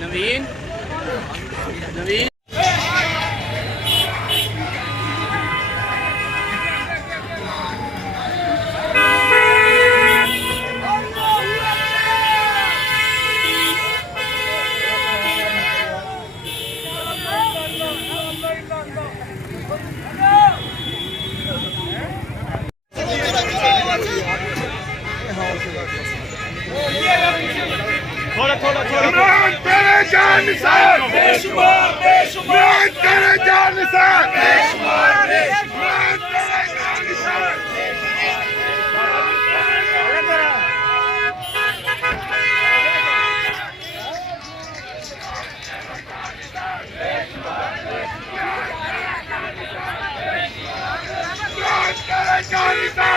ਨਵੀਨ ਨਵੀਨ इमरान तेरे जान निसार बेशुमार इमरान तेरे जान निसार बेशुमार इमरान तेरे जान निसार इमरान तेरे जान निसार